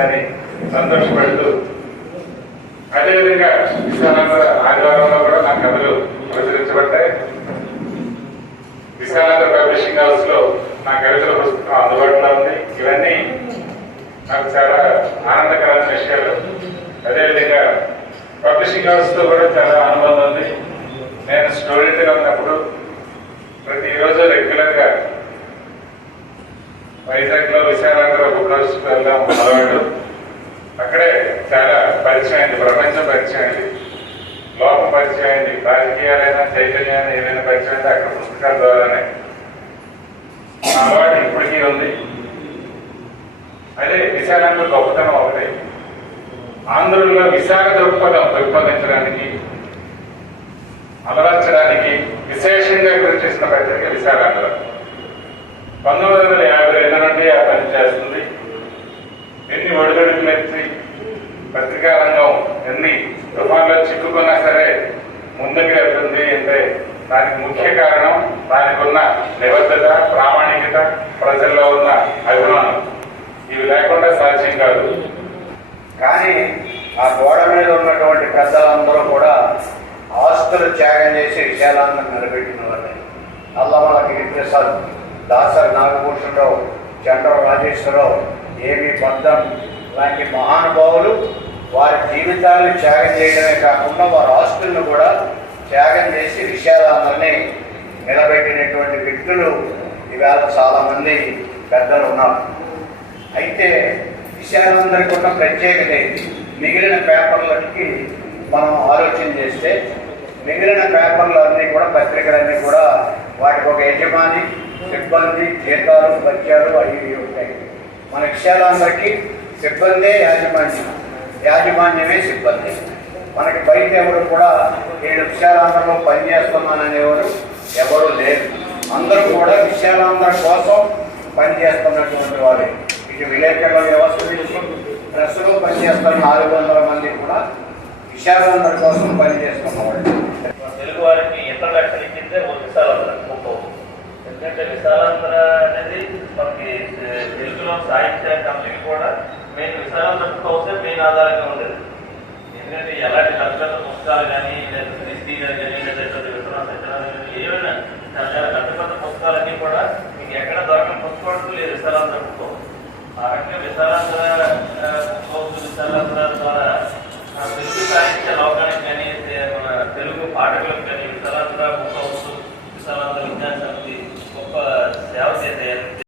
జరుగుతుందని సంతోషపడుతూ అదేవిధంగా విశాలానంద ఆదివారంలో కూడా నా కథలు ప్రచురించబడ్డాయి. విశాలానంద పబ్లిషింగ్ హౌస్లో నా కవితల పుస్తకం అందుబాటులో ఉంది. ఇవన్నీ నాకు చాలా ఆనందకరమైన విషయాలు. అదేవిధంగా పబ్లిషింగ్ హౌస్తో కూడా చాలా అనుబంధం ఉంది. నేను స్టోరీ ఉన్నప్పుడు వైజాగ్లో విశాలాంధ్ర బుక్ వెళ్దాం అలవాటు అక్కడే చాలా పరిచయం అయింది ప్రపంచం పరిచయం అయింది లోకం పరిచయం అయింది రాజకీయాలైనా చైతన్యాన్ని ఏదైనా పరిచయం అయితే అక్కడ పుస్తకాల ద్వారానే. అలవాటు ఇప్పటికీ ఉంది. అదే విశాలంలో గొప్పతనం ఒకటి. ఆంధ్రుల్లో విశాఖ దృక్పథం ప్రతిపాదించడానికి అలవర్చడానికి విశేషంగా కృషి చేసిన పత్రిక విశాఖాంధ్ర పంతొమ్మిది వందల యాభై రెండు నుండి ఆ పని చేస్తుంది? ఎన్ని ఒడిదొడుకులు ఎత్తి పత్రికా రంగం ఎన్ని తుఫాన్లో చిక్కుకున్నా సరే ముందుకు వెళ్తుంది అంటే దానికి ముఖ్య కారణం దానికి ఉన్న నిబద్ధత ప్రామాణికత ప్రజల్లో ఉన్న అభిమానం. ఇవి లేకుండా సాధ్యం కాదు. కానీ ఆ గోడ మీద ఉన్నటువంటి పెద్దలందరూ కూడా ఆస్తులు త్యాగం చేసి విశాలాన్ని నిలబెట్టిన వాళ్ళే. నల్లమల గిరిప్రసాద్ దాసరి నాగభూషణరావు చంద్ర రాజేశ్వరరావు ఏవి పద్దం లాంటి మహానుభావులు వారి జీవితాన్ని త్యాగం చేయడమే కాకుండా వారి ఆస్తులను కూడా త్యాగం చేసి విషయాలందరినీ నిలబెట్టినటువంటి వ్యక్తులు ఈవేళ చాలామంది పెద్దలు ఉన్నారు. అయితే విషయాలందరికీ ఉన్న ప్రత్యేకత ఏంటి మిగిలిన పేపర్లకి మనం ఆలోచన చేస్తే మిగిలిన పేపర్లు అన్నీ కూడా పత్రికలన్నీ కూడా వాటికి ఒక యజమాని సిబ్బంది జీతాలు పత్యాలు అవి ఉంటాయి. మన విషయాలందరికీ సిబ్బందే యాజమాన్యం. యాజమాన్యమే సిబ్బంది. మనకి బయట ఎవరు కూడా నేను విశాలాంధ్రలో పనిచేస్తున్నాననేవారు ఎవరు లేరు. అందరూ కూడా విశాలాంధ్ర కోసం పనిచేస్తున్నటువంటి వారే. ఇటు విలేకరుల వ్యవస్థ నుంచి ప్రెస్లో పనిచేస్తున్న నాలుగు వందల మంది కూడా విశాలాంధ్ర కోసం పనిచేస్తున్నవాళ్ళు విశాలాంధ్ర అనేది మనకి తెలుగులో సాహిత్య కంపెనీ కూడా మెయిన్ విశాలాంధ్ర హౌసే మెయిన్ ఆధారంగా ఉండేది. ఎందుకంటే ఎలాంటి లక్షల పుస్తకాలు కానీ లేదా కానీ లేదా ఏమైనా చాలా పెద్ద పుస్తకాలన్నీ కూడా మీకు ఎక్కడ దొరకని పుస్తకాలు లేదు విశాలాంధ్ర హౌస్ ఆ రకంగా విశాలాంధ్ర హౌస్ విశాలాంధ్ర ద్వారా తెలుగు సాహిత్య లోకానికి కానీ మన తెలుగు పాఠకులకు కానీ విశాలాంధ్ర బుక్ హౌస్ విశాలాంధ్ర విజ్ఞాన సమితి 呃了解您